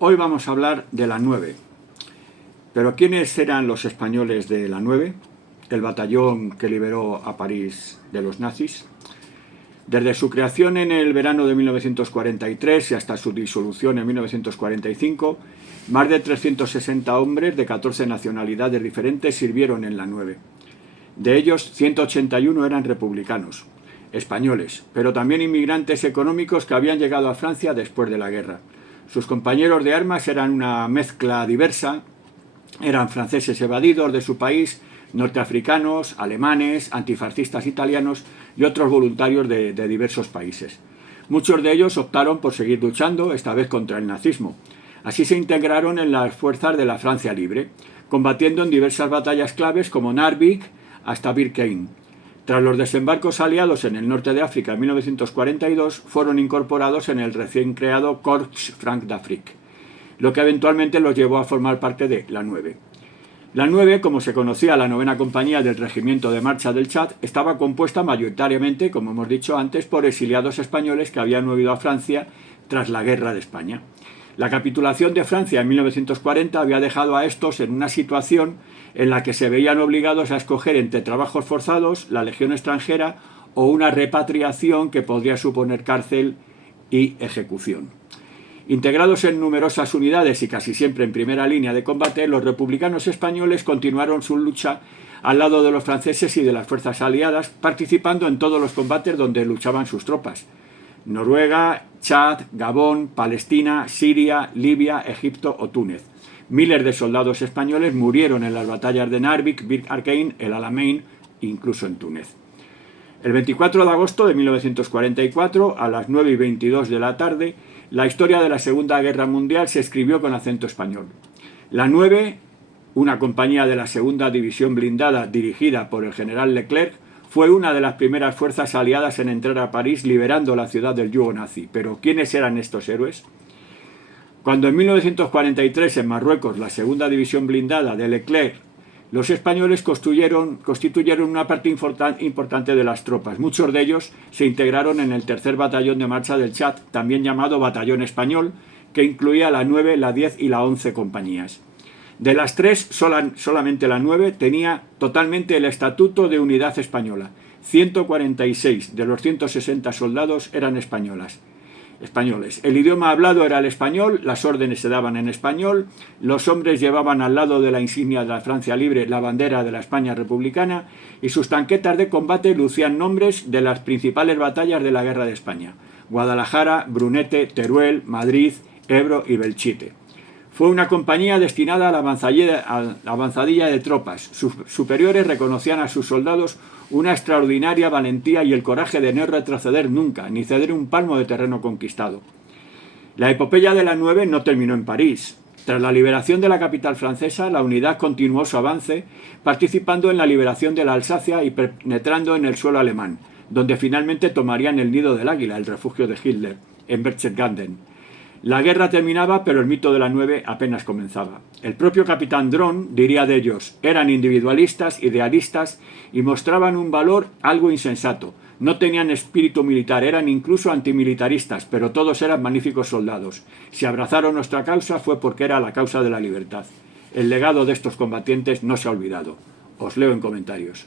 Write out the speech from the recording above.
Hoy vamos a hablar de la 9. Pero ¿quiénes eran los españoles de la 9? El batallón que liberó a París de los nazis. Desde su creación en el verano de 1943 y hasta su disolución en 1945, más de 360 hombres de 14 nacionalidades diferentes sirvieron en la 9. De ellos, 181 eran republicanos, españoles, pero también inmigrantes económicos que habían llegado a Francia después de la guerra. Sus compañeros de armas eran una mezcla diversa, eran franceses evadidos de su país, norteafricanos, alemanes, antifascistas italianos y otros voluntarios de diversos países. Muchos de ellos optaron por seguir luchando, esta vez contra el nazismo. Así se integraron en las fuerzas de la Francia libre, combatiendo en diversas batallas claves como Narvik hasta Birkenau. Tras los desembarcos aliados en el norte de África en 1942, fueron incorporados en el recién creado Corps Franc d'Afrique, lo que eventualmente los llevó a formar parte de la 9. La 9, como se conocía la 9ª compañía del Regimiento de Marcha del Chad, estaba compuesta mayoritariamente, como hemos dicho antes, por exiliados españoles que habían huido a Francia tras la Guerra de España. La capitulación de Francia en 1940 había dejado a estos en una situación en la que se veían obligados a escoger entre trabajos forzados, la legión extranjera o una repatriación que podría suponer cárcel y ejecución. Integrados en numerosas unidades y casi siempre en primera línea de combate, los republicanos españoles continuaron su lucha al lado de los franceses y de las fuerzas aliadas, participando en todos los combates donde luchaban sus tropas: Noruega, Chad, Gabón, Palestina, Siria, Libia, Egipto o Túnez. Miles de soldados españoles murieron en las batallas de Narvik, Bir Hakeim, El Alamein, incluso en Túnez. El 24 de agosto de 1944, a las 9:22 de la tarde, la historia de la Segunda Guerra Mundial se escribió con acento español. La 9, una compañía de la Segunda División Blindada dirigida por el general Leclerc, fue una de las primeras fuerzas aliadas en entrar a París liberando la ciudad del yugo nazi. Pero ¿quiénes eran estos héroes? Cuando en 1943 en Marruecos la Segunda División Blindada de Leclerc, los españoles constituyeron una parte importante de las tropas. Muchos de ellos se integraron en el tercer batallón de marcha del Chad, también llamado Batallón Español, que incluía la 9, la 10 y la 11 compañías. De las tres, solamente la 9 tenía totalmente el estatuto de unidad española. 146 de los 160 soldados eran españoles. El idioma hablado era el español, las órdenes se daban en español, los hombres llevaban al lado de la insignia de la Francia Libre la bandera de la España republicana y sus tanquetas de combate lucían nombres de las principales batallas de la Guerra de España: Guadalajara, Brunete, Teruel, Madrid, Ebro y Belchite. Fue una compañía destinada a la avanzadilla de tropas. Sus superiores reconocían a sus soldados una extraordinaria valentía y el coraje de no retroceder nunca, ni ceder un palmo de terreno conquistado. La epopeya de la 9 no terminó en París. Tras la liberación de la capital francesa, la unidad continuó su avance, participando en la liberación de la Alsacia y penetrando en el suelo alemán, donde finalmente tomarían el Nido del Águila, el refugio de Hitler, en Berchtesgaden. La guerra terminaba, pero el mito de la 9 apenas comenzaba. El propio capitán Dron diría de ellos: eran individualistas, idealistas y mostraban un valor algo insensato. No tenían espíritu militar, eran incluso antimilitaristas, pero todos eran magníficos soldados. Si abrazaron nuestra causa fue porque era la causa de la libertad. El legado de estos combatientes no se ha olvidado. Os leo en comentarios.